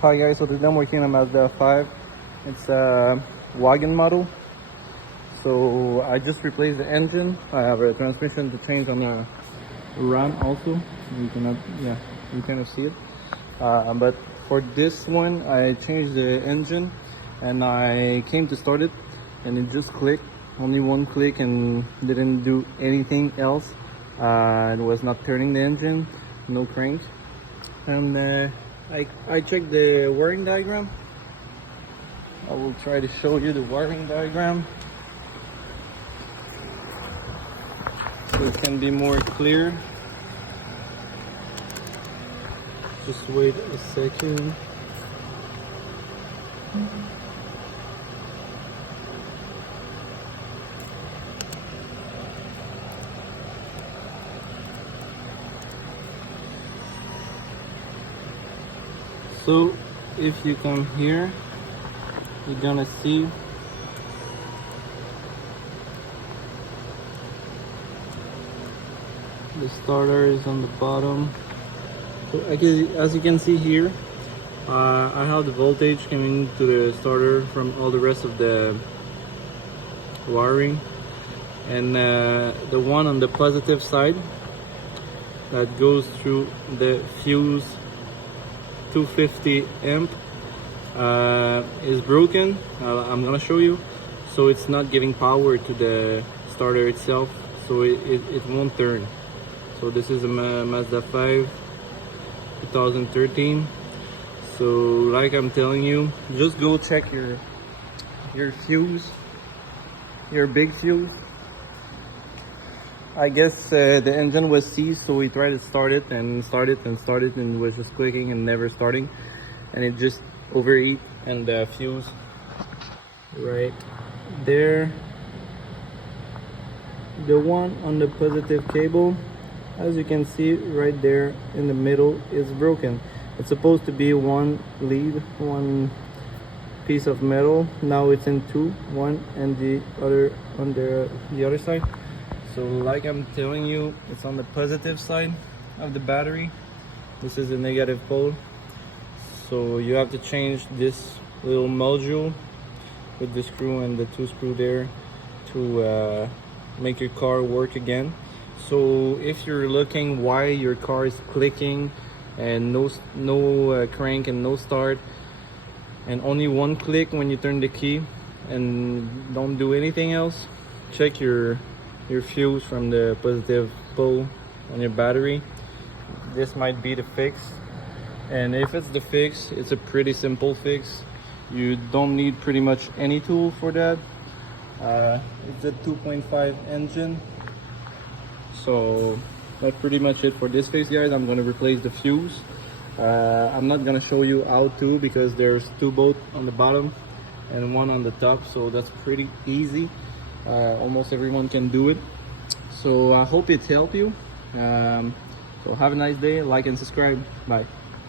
Hi guys, so today I'm working on a Mazda 5. It's a wagon model. So I just replaced the engine. I have a transmission to change on a run also. You cannot, yeah, you cannot see it. But for this one, I changed the engine and I came to start it and it just clicked. Only one click and didn't do anything else. It was not turning the engine, no crank. And I checked the wiring diagram. I will try to show you the wiring diagram so it can be more clear. Just wait a second. So if you come here, you're gonna see the starter is on the bottom. So as you can see here, I have the voltage coming to the starter from all the rest of the wiring, and the one on the positive side that goes through the fuse 250 amp is broken. I'm gonna show you. So it's not giving power to the starter itself, so it won't turn. So this is a Mazda 5 2013. So like I'm telling you, just go check your fuse, your big fuse. I guess the engine was seized, so we tried to start it and it was just clicking and never starting, and it just overheat, and the fuse right there, the one on the positive cable, as you can see right there in the middle, is broken. It's supposed to be one lead, one piece of metal. Now it's in two, one and the other on the other side. So like I'm telling you, it's on the positive side of the battery. This is the negative pole. So you have to change this little module with the screw and the two screw there to make your car work again. So if you're looking why your car is clicking and no crank and no start, and only one click when you turn the key and don't do anything else, check your fuse from the positive pole on your battery. This might be the fix, and if it's the fix, it's a pretty simple fix. You don't need pretty much any tool for that. It's a 2.5 engine. So that's pretty much it for this fix, guys. I'm gonna replace the fuse. I'm not gonna show you how to, because there's two bolts on the bottom and one on the top, so that's pretty easy. Almost everyone can do it. So I hope it helped you. So have a nice day, like and subscribe. Bye.